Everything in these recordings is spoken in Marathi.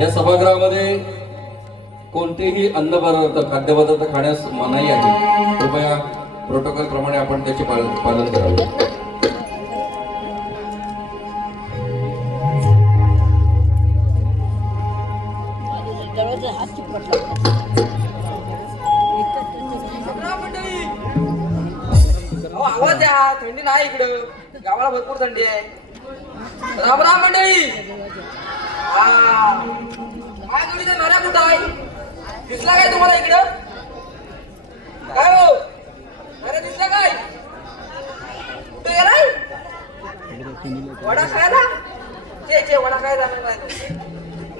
या सभागृहामध्ये कोणतेही अन्न पदार्थ खाद्यपदार्थ खाण्यास मनाई आहे. कृपया प्रोटोकॉल प्रमाणे आपण त्याचे पालन करावे. आवाज द्या, थंडी नाही इकडं, गावाला भरपूर थंडी आहे. राम राम मंडळी. काय तुम्ही त्या नाऱ्या कुठं आहे? दिसला काय तुम्हाला इकडं? काय हो नाऱ्या दिसला काय? कुठे गेलाय? वडा खायला? चे वडा खायला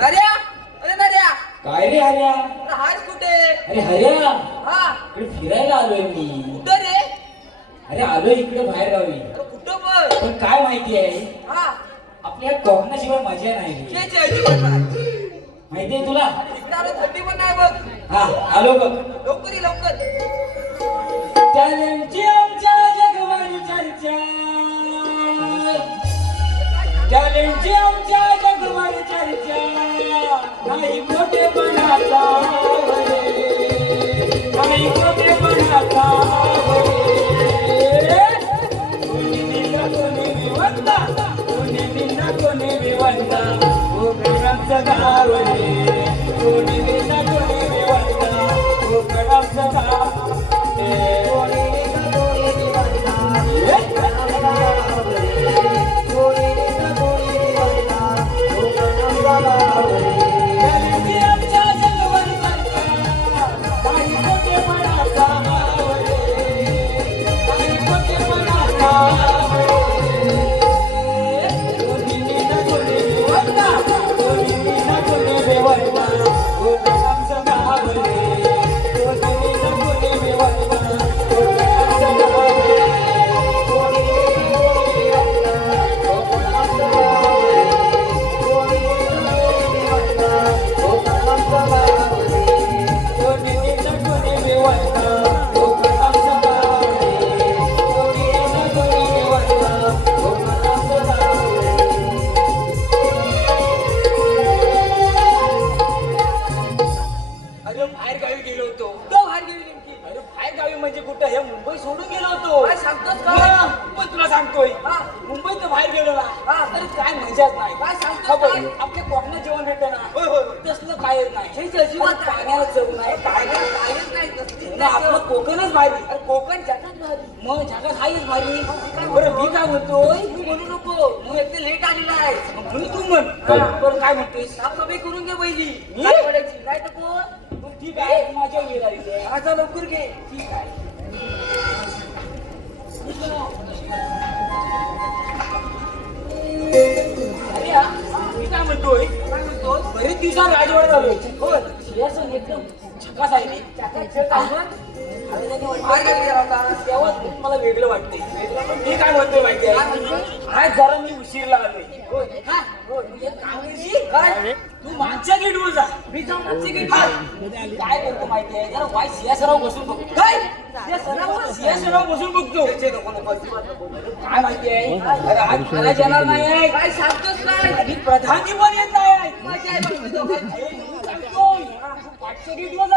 नाऱ्या. अरे नाऱ्या काय रे हर्या? हायच कुठे? अरे हर्या, हा इकडे फिरायला आलोय मी. कुठं रे? अरे आलोय इकडे बाहेर गावी. अरे कुठं पण? पण काय माहिती आहे, हा आपल्या कोकणाशिवाय मजा नाही. चे अजिबात नाही. माहितीये तुला? इकडे आलो थंडी पण नाही बघ. हा आलो बघ. लवकर ये लवकर. टॅलेंटची आमच्या जगभर चर्चा, टॅलेंटची आमच्या जगभर चर्चा, नाही मोठेपणाचा नाही मोठेपणाचा कोणी निंदा कोणी विवंता, कोणी निंदा कोणी विवंता, ओ गणाचं गाव रे. कोणी निंदा कोणी विवंता, ओ गणाचं गाव रे. आपल्या कोकणात जेवण भेटतं ना, तसलं काय नाही. पाण्याला चव नाही, काय नाही. आपलं कोकणच भारी. कोकण जगात भारी. मग जगात हाच भारी. बरं मी काय म्हणतोय, तू म्हणू नको, मग एकटे लेट आलेला आहे. म्हणून तू म्हण. बरं काय म्हणतोय, साफसफाई करून घे पहिली. मी? काय पडायची नाही तर कोण. ठीक आहे माझ्या येणार आता लवकर घे. ठीक आहे. अरे हा, मी काय म्हणतोय, बरेच दिवसात राजवाड्यात आलोय. हो सिंहासन एकदम झकास आहे रे. तेव्हा मला वेगळं वाटतंय. मी काय म्हणतोय माहिती आहे, आज जरा मी उशीरला आलोय. काय तू मागच्या गेटवर जा, मी जाऊन मागच्या गेटवर. काय करतो माहिती आहे, जरा वाय सिंहासनावर बसून बघतो. काय सिंहासनावर बसून बघतो. काय माहिती आहे, अरे आज महाराज येणार नाही आहे. काय सांगतोच नाही. आणि प्रधानी पण येत नाही आहे. माझी आई बाप पाठच्या गेटवर जा.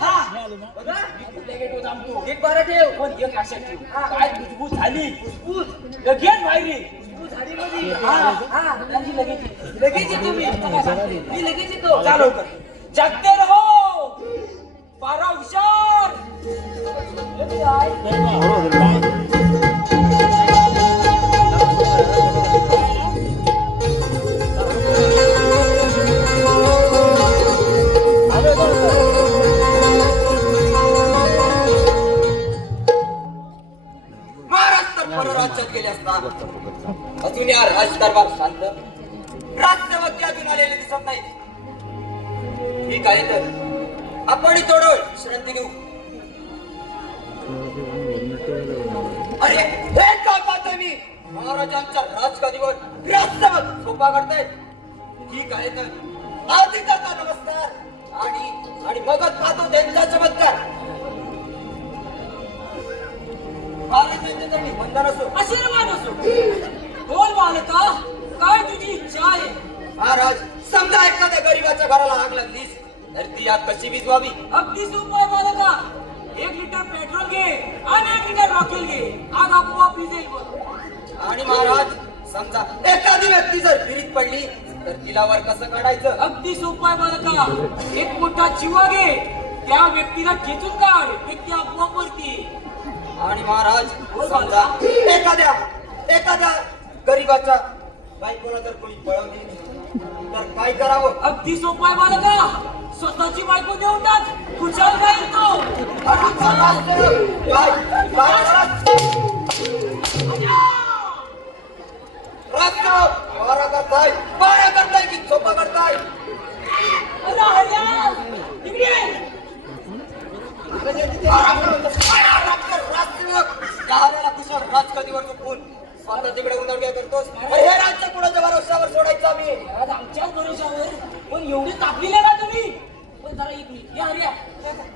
हा बघा, मी कुठल्या गेटवर थांबतो. एक बारा ठेव. पण एक लक्षात ठेव, काय कुजबूज झाली, कुजबूज लगेच बाहेर ये. झाली मध्ये. हा म्हणजे लगेच लगेच येतो मी. मी लगेच येतो. चालू कर. जागते रहो, पारा हुशार. महाराष्ट्र परराज्यात गेले असता अजून या राजदरबार शांत. राष्ट्रपती अजून आलेले दिसत नाही. ठीक आहे तर आपण थोडं विश्रांती घेऊ. अरे हे काय पाहतोय मी, महाराजांच्या राजगादीवर राष्ट्रपती सोपा करतायत. ठीक आहे तर आधी त्याचा नमस्कार आणि मगच पाहतो त्यांचा चमत्कार. महाराजांच्या चरणी वंदन असो, आशीर्वाद असो. बोल बालका, काय तुझी इच्छा आहे? महाराज समजा एखाद्या गरीबाच्या घराला आग लागलीस तर ती आग कशी विझवावी? अगदी सोपं आहे बालका. 1 लिटर पेट्रोल घे आणि 1 लिटर रॉकेल घे, आग आपोआप विझेल बघ. आणि महाराज समजा एखादी व्यक्ती जर विहिरीत पडली तर तिला वर कसं काढायचं? अगदी सोपं आहे बालका. एक मोठा चिवा घे, त्या व्यक्तीला खेचून काढ, व्यक्ती आपोआप वरती येईल. आणि महाराज समजा एखाद्या गरीबाच्या बायकोला जर कोणी पळवली तर काय करावं? अगदी सोपं आहे बालका. स्वतःची बायको देऊन टाक, खुशाल राहील तो. करताय करताय की सोपा करताय? अरे हरिया, इकडे ये. राजकधीवर चुकून स्वतः तिकडे उंदरड्या करतोस. अरे हे राज्य कुणाच्या भरोश्यावर सोडायचं आम्ही? आज आमच्याच भरोशावर. पण एवढी तापलेले का तुम्ही? पण जरा एक मिनिट. या हरिया,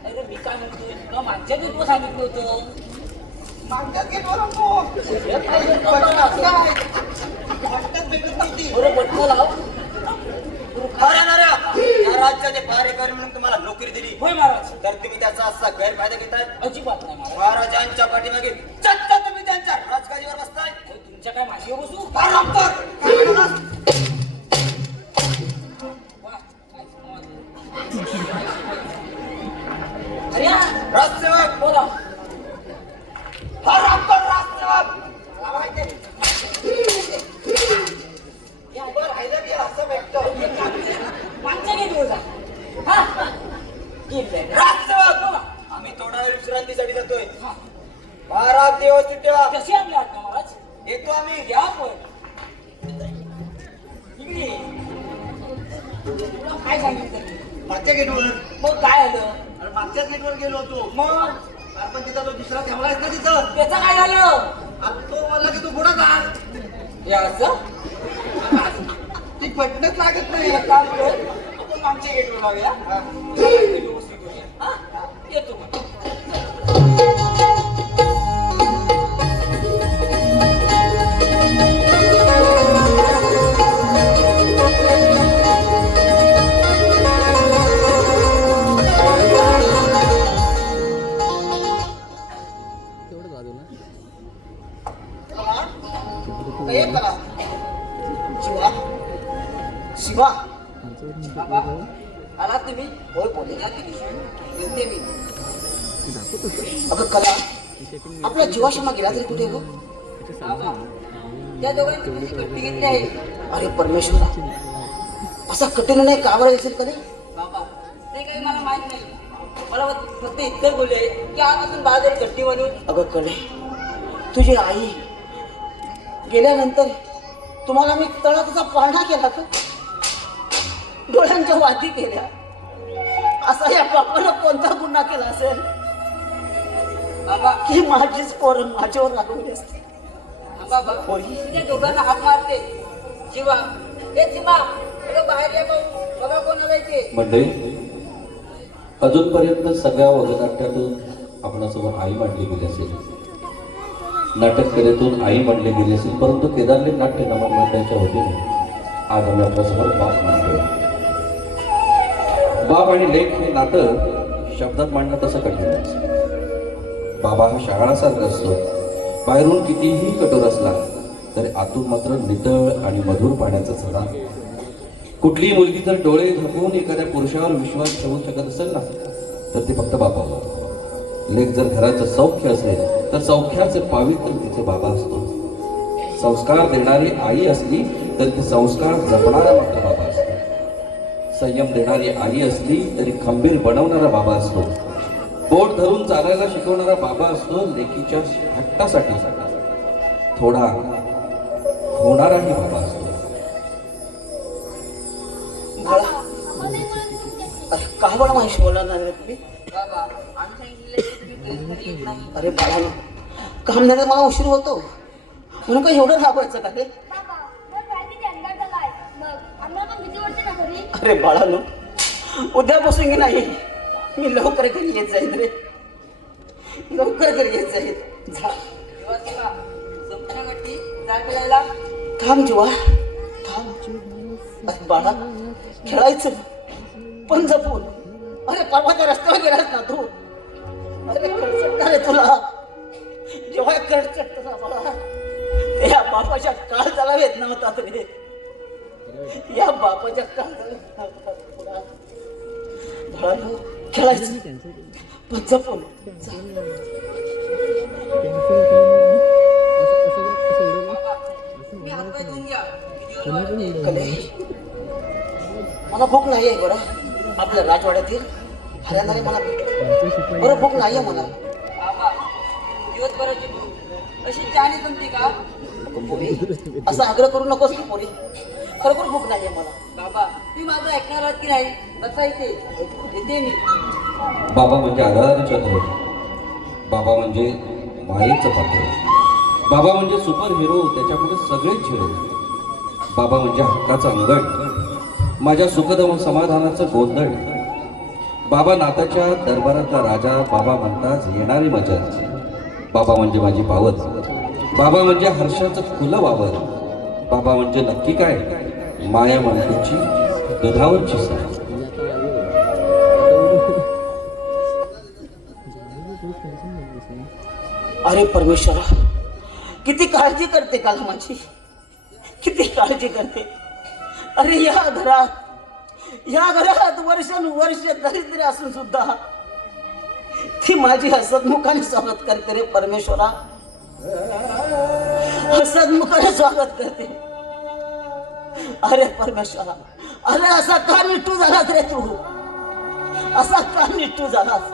अरे मी काय म्हणतोय, तुला मागच्या दिवस सांगितलं होतं. बरं बटकं लाव. या राज्याचे पहारेकरी म्हणून तुम्हाला नोकरी दिली, होय महाराज. तर तुम्ही त्याचा असा गैरफायदा घेताय? अजिबात नाही महाराज. महाराजांच्या पाठीमागे चक्क तुम्ही त्यांच्या राजगादीवर बसताय. अहो, तुमच्या काय माझी बसू? काय वाह, काय संवाद. हरिया, राजसेवक बोला. हा रामकर राजसेवक मला माहिती या, बरं राहिलं की असं भेटतं. मागच्या गेट वर जा. हा, गेट आहे. राजसेवक बोला. आम्ही थोडा वेळ विश्रांतीसाठी जातोय. हा, महाराज व्यवस्थित ठेवा. कशी आणली आहात ना महाराज? येतो आम्ही. या पण इकडे ये. तुला काय सांगितलं? मागच्या गेटवर. मग काय आलं? अरे मागच्याच गेटवर गेलो होतो. मग पण तिथं तो दुसरा ठेवलायस ना तिथं. त्याचं काय झालं? आता तो बोलला की तू पुढं जा. या असं ती पटणच लागत नाही. एक काम कर, आपण आमच्या गेटवर लावूया. व्यवस्थित करूया. हा? येतो मग. शिवा बाबा, आलात तुम्ही? होय, बोलले ना ती दिवशी. बोलते मी. अगं कला आपला जीवाशिमा गेला तरी कुठे गं? बाबा, त्या दोघांची कशी गट्टी घेतली आहे? अरे परमेश्वरा असा कठीण नाही का बरं असेल कधी? बाबा, ते काही मला माहित नाही. मला फक्त इतकं बोलले की आजपासून बाजार गट्टी म्हणून. अगं कले तुझी आई गेल्यानंतर तुम्हाला मी तळाचा पाळणा केला का? डोळ्यांच्या वादी केल्या. असा या बापानं कोणता गुन्हा केला असेल बाबा, की माझीच पोरं माझ्यावर रागवली असते? बाबा, होय. त्या दोघांना हात मारते. शिवा, हे शिवा, अरे बाहेर ये भाऊ, बघा कोण आलाय ते. मंडळी, अजूनपर्यंत सगळ्या वगनाट्यातून आपणासमोर आई मांडली गेली असेल, नाटककलेतून आई मांडली गेली असेल, परंतु केदारलिंग नाट्य नमन मंडळाच्या वतीने आज आम्ही आपल्यासमोर बाप मांडतोय. बाप आणि लेख हे नातं शब्दात मांडणं तसं कठीण आहे. बाबा हा शहाळासारखा असतो. बाहेरून कितीही कठोर असला तरी आतून मात्र नितळ आणि मधुर पाण्याचा झरा. कुठलीही मुलगी जर डोळे झाकून एखाद्या पुरुषावर विश्वास ठेवू शकत असेल ना, तर ते फक्त बाबावर. लेख जर घराचं सौख्य असेल तर सौख्याचे पावित्र्य तिचे बाबा असतो. संस्कार देणारी आई असली तर ते संस्कार जपणारा मात्र बाबा असतो. संयम देणारी आई असली तरी खंबीर बनवणारा बाबा असतो. बोट धरून चालायला शिकवणारा बाबा असतो. लेकीच्या हट्टासाठी थोडा होणाराही बाबा असतो. काय बडा माहिती बोलणार नाही रे तुम्ही? बाबा, आम्ही सांगितलेलं की तुम्ही घरी येत नाही. अरे बाळानो काम झालं मला उशीर होतो म्हणून काय एवढं घाबरायचं का रे? बाबा, मग रात्री अंगाचं काय? मग आम्हाला पण भीती वाटते ना घरी? अरे बाळानो उद्यापासून की नाही मी लवकर घरी येत जाईल रे. लवकर घरी येत जाईल. जा शिवा, शिवा, संपूर्ण गट्टी जाळ केलायला. थांब जीवा थांब. अरे बाळा खेळायचं पण जपून. अरे परवाच्या रस्त्यावर गेलास ना तू. अरे खडचटणार आहे तुला. जेव्हा खडचटत ना बाळा या बापाच्या काळ त्याला येत नव्हता रे. या बापाच्या काळ बाळा खेळायचं पण जपून. मी हातपाय धुवून घ्या. किती दिवस वाढते? कले मला भूक नाही आहे बरं. आपल्या राजवाड्यातील हरियाणाने मला भेटलं बरं. भूक नाही आहे मला. बाबा दिवसभराची भूक अशी चहाने जमते का? पोरी असा आग्रह करू नकोस ना पोरी. खरोखर भूक नाही आहे मला. बाबा तुम्ही माझं ऐकणार आहात की नाही? बसा इथे. येते मी. बाबा म्हणजे आधाराचे घर. बाबा म्हणजे मायेचं पात्र. बाबा म्हणजे सुपर हिरो. त्याच्यापुढे सगळेच झिरो. बाबा म्हणजे हक्काचा अंगण. माझ्या सुखद समाधानाचं गोंधळ. बाबा नाताच्या दरबारातला राजा. बाबा म्हणताच येणारी मजा. बाबा म्हणजे माझी पावत. बाबा म्हणजे हर्षाचं खुलं वावर. बाबा म्हणजे नक्की काय? माया मनकुची दुधावरची सर. अरे परमेश्वरा किती काळजी करते काल माझी. किती काळजी करते. अरे या घरात वर्षानुवर्ष दरिद्र असून सुद्धा ती माझी हसतमुखाने स्वागत करते रे परमेश्वरा. हसतमुखाने स्वागत करते. अरे परमेश्वरा अरे असा का निष्ठू झालास रे तू. असा का निष्ठू झालास.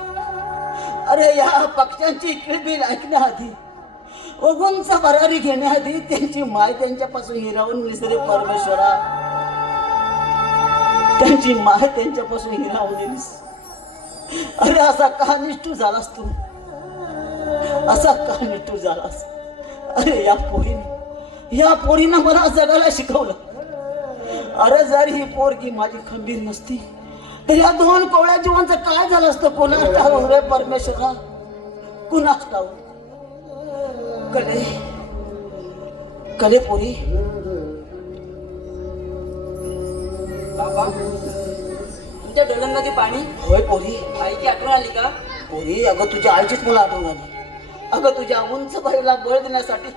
अरे या पक्ष्यांची किलबिल ऐकण्याआधी ओगूंचा भरारी घेण्याआधी त्यांची माय त्यांच्यापासून हिरावून विसरे परमेश्वरा. त्यांची माय त्यांच्यापासून हिरावून गेलीस. अरे असा का निष्ठू झालास तू. असा का निष्ठू झालास. अरे या पोरीनं मला जगायला शिकवलं. अरे जर ही पोरगी माझी खंबीर नसती तर या दोन कोवळ्या जीवांचं काय झालं असतं. कोणास ठाऊक रे परमेश्वरा. कुणास ठाऊक. कले पोरी. बाबा तुमच्या डोळ्यांमध्ये पाणी. होय पोरी. आईची आठवण आली का? पोरी अगं तुझ्या आईचीच मला आठवण आली. अगं तुझ्या उंच बाईला बळ देण्यासाठी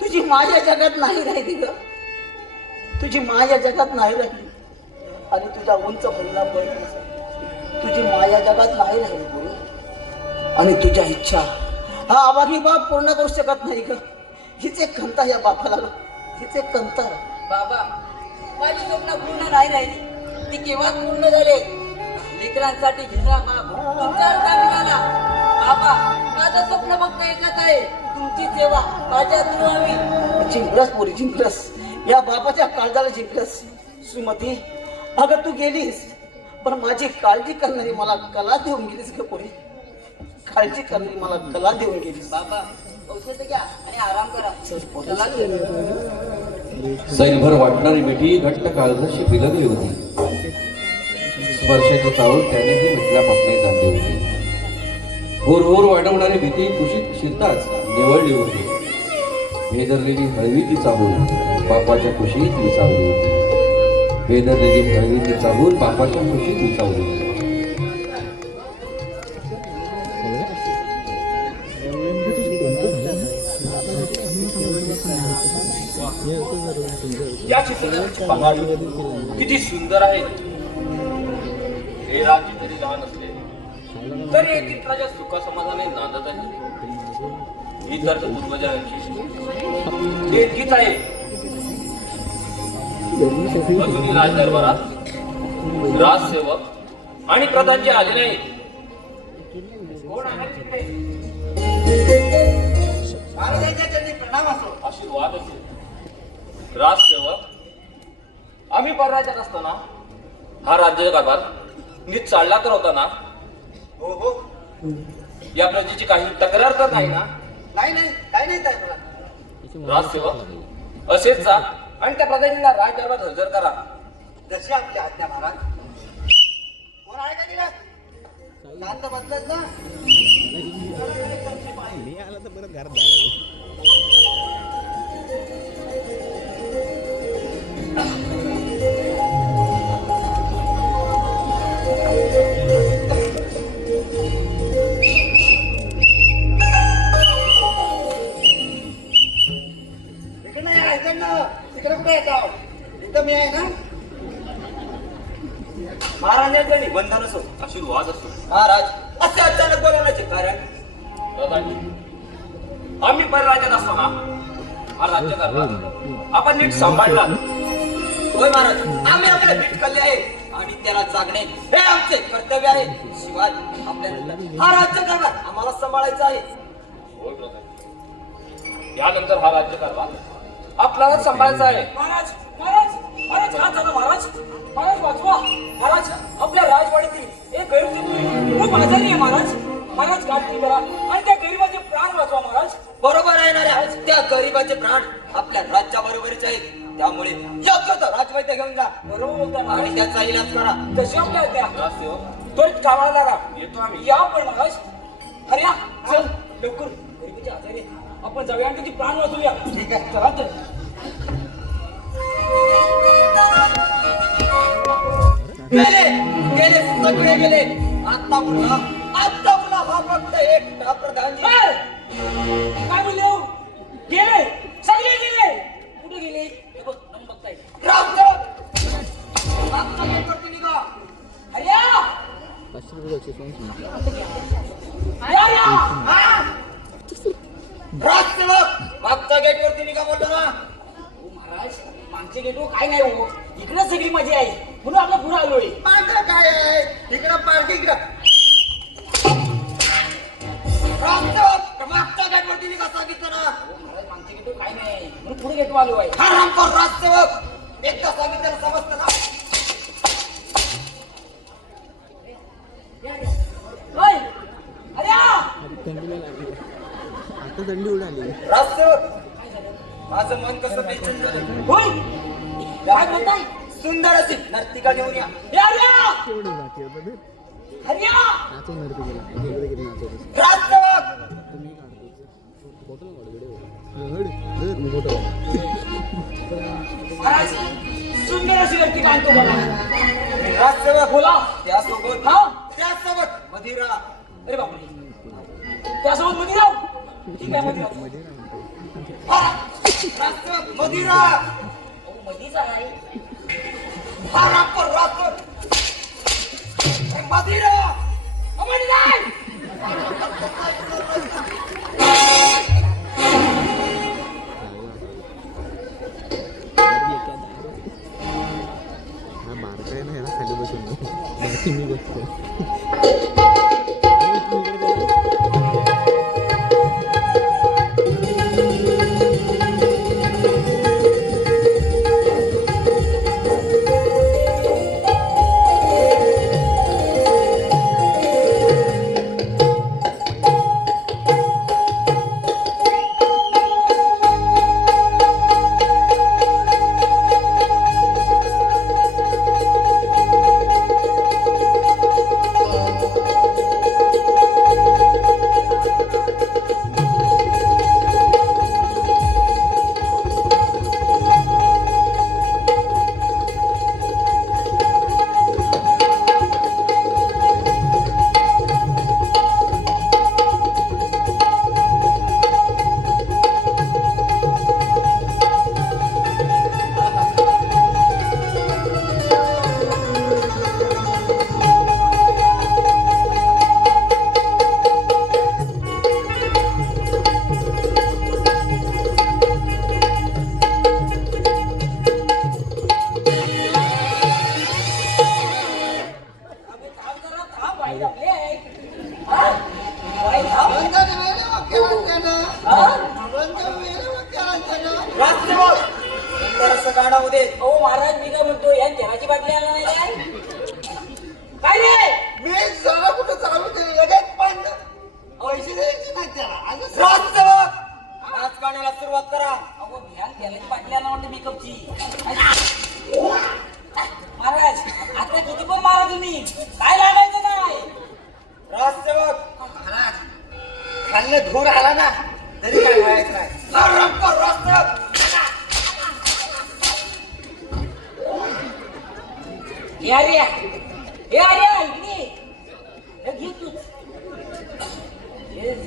तुझी माझ्या जगात नाही राहिली ग. तुझी माझ्या जगात नाही राहिली. आणि तुझ्या उंच बाईला बळ देण्यासाठी तुझी माझ्या जगात नाही राहिली पोरी. आणि तुझ्या इच्छा हा अभागी बाप पूर्ण करू शकत नाही ग. हीच एक खंत या बापाला. हीच एक खंत. बाबा माझी स्वप्न पूर्ण नाही राहिली. ती केव्हा पूर्ण झाले. लेकरांसाठी घेतला बाप तुमचा अर्थ मिळाला. बाबा माझं स्वप्न फक्त एकच आहे. तुमची सेवा माझ्या व्हावी. जिंकलस पोरी जिंकलस. या बापाच्या काळजाला जिंकलस. सुमती अगं तू गेलीस पण माझी काळजी करणारी मला कला देऊन गेलीस ग पोरी. काळजी करणारी मला कला देऊन गेलीस. बाबा औषध घ्या आणि आराम करा. चला सैलभर वाटणारी मिठी घट्ट काळजाशी बिलगली होती. स्पर्शाची चावल त्यानेही मिटल्या पापणी जाणली होती. होर वाढवणारी भीती कुशीत शिरताच निवळली होती. भेदरलेली हळवी ती चाहूल बापाच्या कुशीत विचारली होती. भेदरलेली हळवी ती चाहूल बापाच्या कुशीत विचारली होती. या चित्रपटाची पहाडी किती सुंदर आहे. हे राज्य जरी लहान असले तरी एक चित्राच्या सुखासमाधाने नांदत आहे. ही तर पूर्वजांची देणगीच आहे. अजूनही राजदरबारात राजसेवक आणि प्रधानचे आले नाही. कोण आहे तिथे? महाराजांच्या चरणी प्रणाम असो. आशीर्वाद असेल. राजसेवक आम्ही परराज्यात असताना हा राज्य कारभार नीट चालला तर होता ना. हो हो. या प्रजेची काही तक्रार तर नाही ना. नाही नाही काही नाही ताई. राजसेवक असेच जा आणि त्या प्रजातीला राजदरबारात हजर करा. जशी आपली आज्ञा महाराज. कोण आहे का तिला? शांत बसलात ना. कमी आहे ना? महाराजांचा निबंधन असो, आशीर्वाद असो. महाराज असे अचानक बोलवण्याचे कारण? दादाजी, आम्ही परराज्यात असताना हा राज्यकारभार आपण नीट सांभाळला. होय महाराज, आम्ही आपले नीट खाल्ले आहे आणि त्याला जागणे हे आमचे कर्तव्य आहे. शिवाय आपल्याला हा राज्यकारभार आम्हाला सांभाळायचा आहे. यानंतर हा राज्यकारभार आपल्याला सांभाळायचा आहे. महाराज महाराज महाराज हा चला महाराज. महाराज वाचवा. महाराज आपल्या राजवाड्यातील एक गरीब खूप आजारी आहे महाराज. महाराज गाठी करा आणि त्या गरीबाचे प्राण वाचवा महाराज. बरोबर आहे ना रे. त्या गरीबाचे प्राण आपल्या राज्या बरोबरच आहेत. त्यामुळे योग्य तो राजवैद्य घेऊन जा. बरोबर आणि त्याचा इलाज करा. कशी आपल्या त्या त्वरित कामाला लागा. येतो आम्ही. या पण महाराज. अरे या चल लवकर. गरीबाचे आजारी आहेत. आपण जाऊया आणि त्याची प्राण वाचूया. ठीक आहे चला तर. गेले गेले सगळे गेले. आता पुन्हा हा फक्त एकटा प्रधान. काय बोलले हो? गेले सगळे गेले. कुठे गेले? हे बघ नम बघताय. मागच्या गेट वरती निघा बोलतो ना. महाराज मागच्या गेट वर काय नाही हो. इकडे सगळी मजा आहे म्हणून आपला पुढे आलोय. मागं काय आहे? इकडं पार्टी इकडं. मागच्या गेट वरती निघा सांगितलं ना. महाराज मागच्या गेट वर काय नाही म्हणून पुढे गेट आलो आहे. हा रामकर राजसेवक एकदा सांगितलं समजतं ना. आता थंडी उडाली. राजसेवक माझं मन कसं बेचैन झालं. होय काय बोलताय? सुंदर अशी नर्तिका घेऊन या. केवढं बाकी होतं ते? नाचून नरती गेला. इकडे किती नाचवतोस? राजसेवक मी काढतो. फोटो काढ मी फोटो. महाराज सुंदर अशी नर्तिका आणतो मला. राजसेवक बोला. त्यासोबत त्यासोबत मदिरा. अरे बापरे त्यासोबत मदिरा. ठीक आहे मदिरा. राजसेवक मदिरा. मदिरा आहे. हा रामपर राजसेवक मदिरा. मदिरा हा बारका आहे ना ह्याला खाली बसून बाकी मी बसतो. महाराज मी काय म्हणतो या तेलाची बाटली आला नाही काय रे. मी जरा कुठं चालू केलं लगेच पण पैसे द्यायचे नाही त्याला. नाच गाण्याला सुरुवात करा. अहो ध्यान तेलाची बाटली आला म्हणते मेकअपची. महाराज आता किती पण मारा तुम्ही काय लागायचं नाही. राजसेवक महाराज खाल्लं धूर आला ना तरी काय व्हायचं नाही.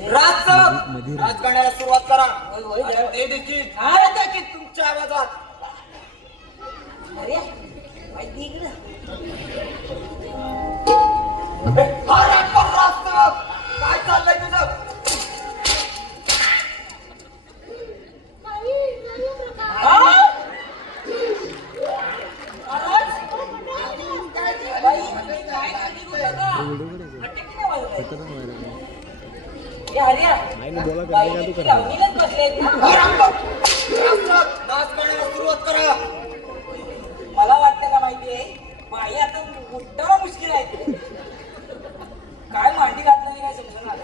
राजसेवक राजकारणाला सुरुवात करा. ते देखील तुमच्या आवाजात अरे माहिती इकडं अरे परराष्ट्र काय चाललंय तुझं नाच करण्याला सुरुवात करा मला वाटतं का माहितीये बाई आता मोठा मुश्किल आहे काय मांडी घातलं नाही काय समजणार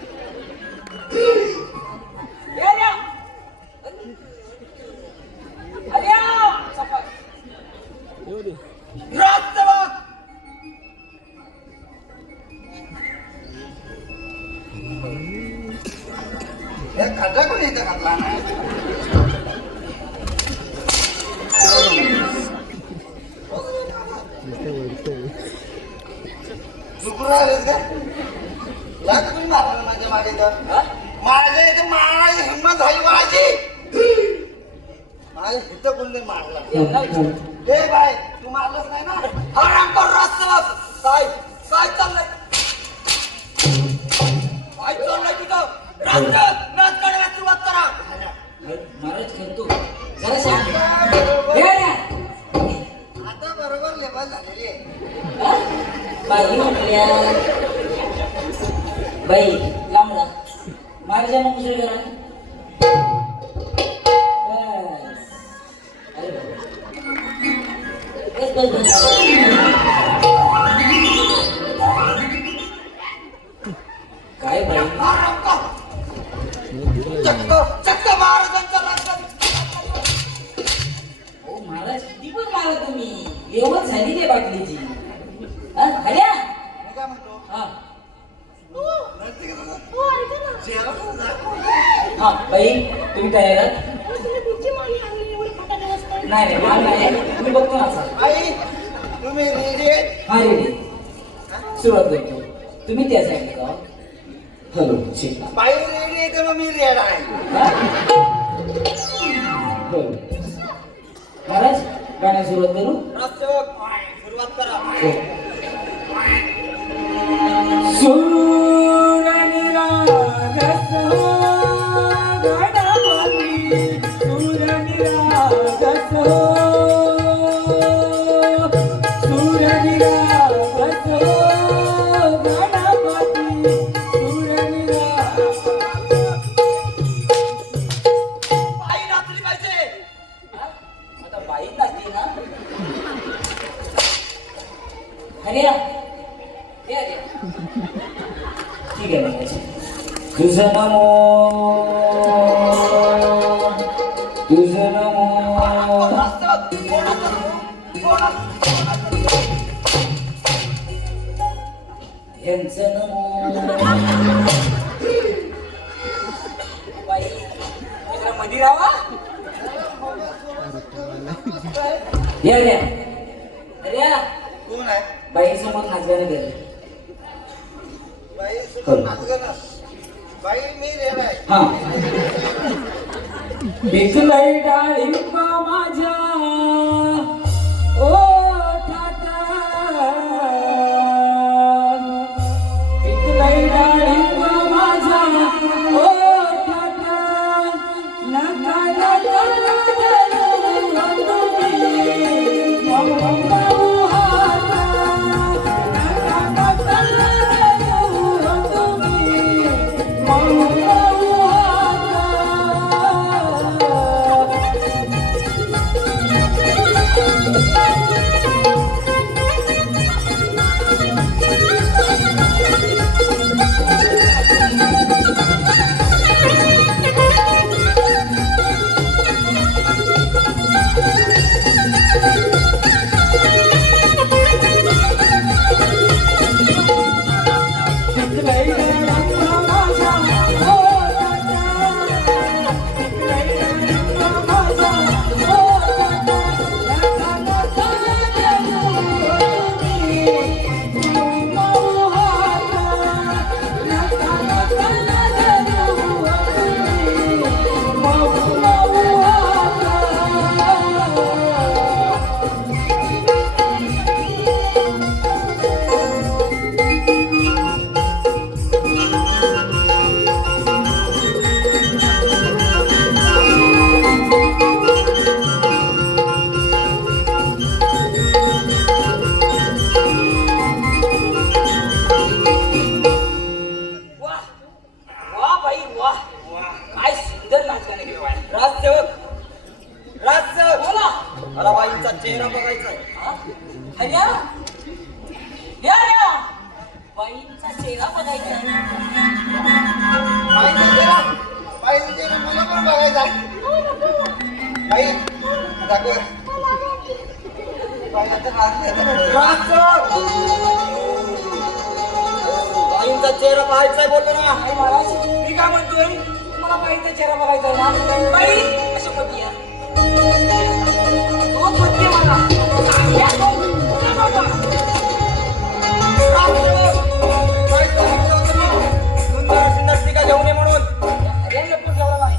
हे खड्डा कोणी इथं घातला चुकून राहिलेस का लाग तुम्ही मारलं माझ्या माडीत माझ्या इथे मारायची हिंमत झाली माझी माझ्या इथं कोणी मारला हे बाय तू मारलंच नाही ना हराम कर रास्ता काय काय चाललंय काय चाललंय तुझं नाच काढायला सुरुवात करा महाराज करतो जरा सांग आता बरोबर लेबल झालेली आहे बाई म्हटल्या बाई लांब जा महाराजा मग दुसरं करा बस अरे बस काय बाई चक्क चक्क महाराजांचा राज्य हो महाराज किती पण मारा तुम्ही व्यवस्थ झाली ते बाटलीची हऱ्या मी काय म्हणतो हा नसते का तुझं? चेहरा पण दाखव. हा बाई तुम्ही तयार आहात नाही नाही माल नाही तुम्ही बघतो ना असा आई तुम्ही रेडी आहे हा रेडी सुरुवात करतो तुम्ही त्या साईडला का हॅलो ठीक बाई रेडी आहे तेव्हा मी रेड आहे बरं महाराज गाण्यास सुरुवात करू राजसेवक सुरुवात करा सूर निरागस हो गणपती सूर निरागस हो सूर निरागस हो गणपती सूर निरागस बाई नाचली पाहिजे आता बाई नसती ना हरिया ठीक आहे महाराज तुझं नमो तुझं नमो ह्यांचं नमो बाई जरा मध्ये राहा या रे अरे कोण आहे बाई समोर नाचगाणं कर बाई सुद्धा नाचगं ना बाई मी रेड आहे हा पिकलय डाळिंब माझ्या ओठात पिकलय डाळिंब माझ्या ओठात नकाला राजसेवक बोला मला बाईंचा चेहरा बघायचा हा? हरिया या या बाईंचा चेहरा बघायचा बाईंचा चेहरा मला पण बघायचा बाई दाखव बाईंचा चेहरा पाहायचाय बोललो ना काय महाराज मी काय म्हणतोय मला बाईंचा चेहरा बघायचा आहे ना बाई अशी पती आहे दोन पत्नी आहे मला या दोन बाबा. सुंदर अशी नर्तिका घेऊन ये म्हणून हरियाला लपून ठेवला नाही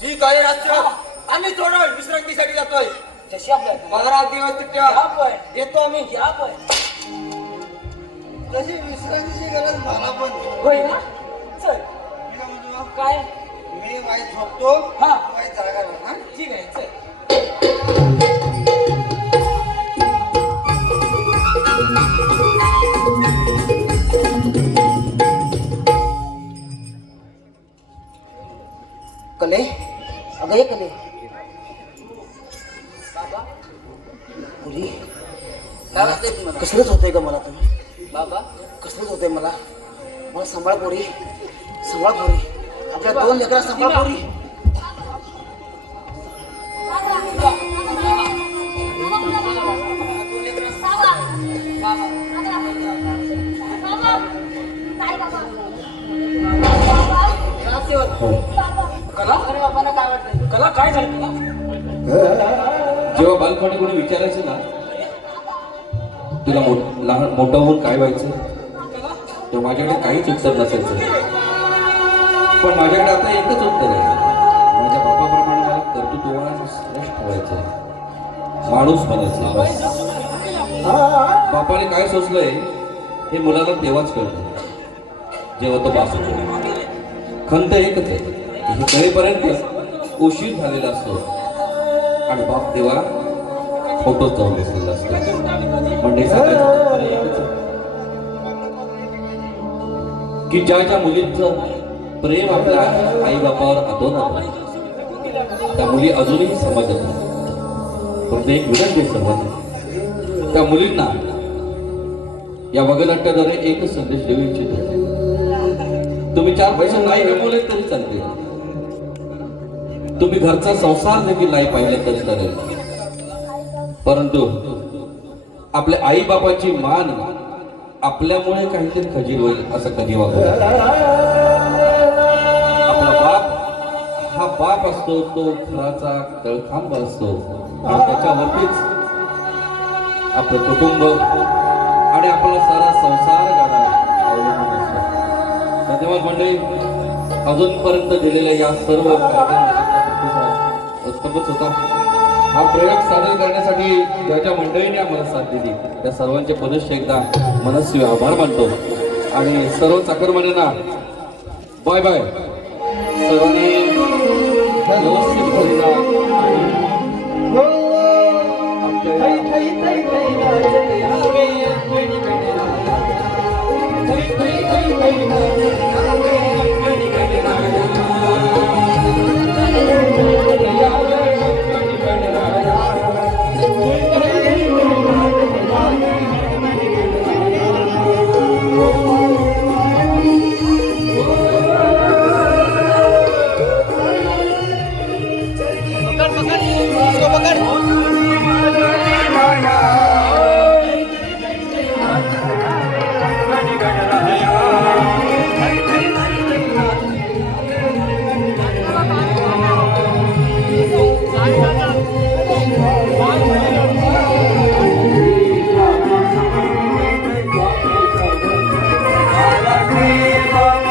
ठीक आहे राजसेवक आम्ही थोडं विश्रांतीसाठी जातोय जशी आपल्या महाराज व्यवस्थित या ठेवा पण येतो आम्ही या पण तशी विश्रांतीची गरज मला पण होय ना चल मी काय म्हणतो, काय मी वाईट झोपतो हा. तू वाईट जागा राहा, हा? ठीक आहे चल कले अगं हे कले बाबा मुली काय वाटतंय तुम्हाला कसलंच होतंय का मला तुम्ही बाबा कसलंच होतंय मला मला सांभाळ पोरी सांभाळ पोरी आपल्या दोन लेकरा सांभाळ पोरी कला अरे बाबांना काय वाटतंय कला काय झालं तुला जेव्हा बालपणी कोणी विचारायचं ना तुला लहान मोठं होऊन काय व्हायचं तेव्हा माझ्याकडे काहीच उत्तर नसायचं पण माझ्याकडे आता एकच उत्तर आहे माझ्या बापाप्रमाणे मला कर्तृत्वाला श्रेष्ठ व्हायचं माणूस बनायचं बस बापाने काय सोचलंय हे मुलाला तेव्हाच कळतं जेव्हा तो बाप होतो खंत एकच आहे की हे कळेपर्यंत उशीर झालेला असतो आणि बाप तेव्हा फोटोच जाऊन बसलेला असतो म्हणजे सगळ्यात एकच आहे की ज्या मुलींचं प्रेम आपल्या आई बापावर आठवत त्या मुली अजूनही समाजात आहेत. पण ते एक विनंती आहे सर्वांना त्या मुलींना या वगनाट्याद्वारे एकच संदेश देऊ इच्छितो तुम्ही 4 पैसे नाही कमवले तरी चालते तुम्ही घरचा संसार देखील नाही पाहिले तरी चालेल परंतु आपल्या आई बापाची मान आपल्यामुळे काहीतरी खजील होईल असं कधी वागू आपला बाप हा बाप असतो तो घराचा तळखांब असतो आणि त्याच्यावरतीच आपलं कुटुंब आणि आपला सारा संसार गाडा अवलंबून असतो धन्यवाद मंडळी अजूनपर्यंत दिलेल्या या सर्व उत्तमच होता हा प्रयोग सादर करण्यासाठी ज्या ज्या मंडळीने आम्हाला साथ दिली त्या सर्वांचे पुनश्च एकदा मनस्वी आभार मानतो आणि सर्व चाकरमान्यांना बाय बाय सर्वांनी व्यवस्थित घरी जा. Bye.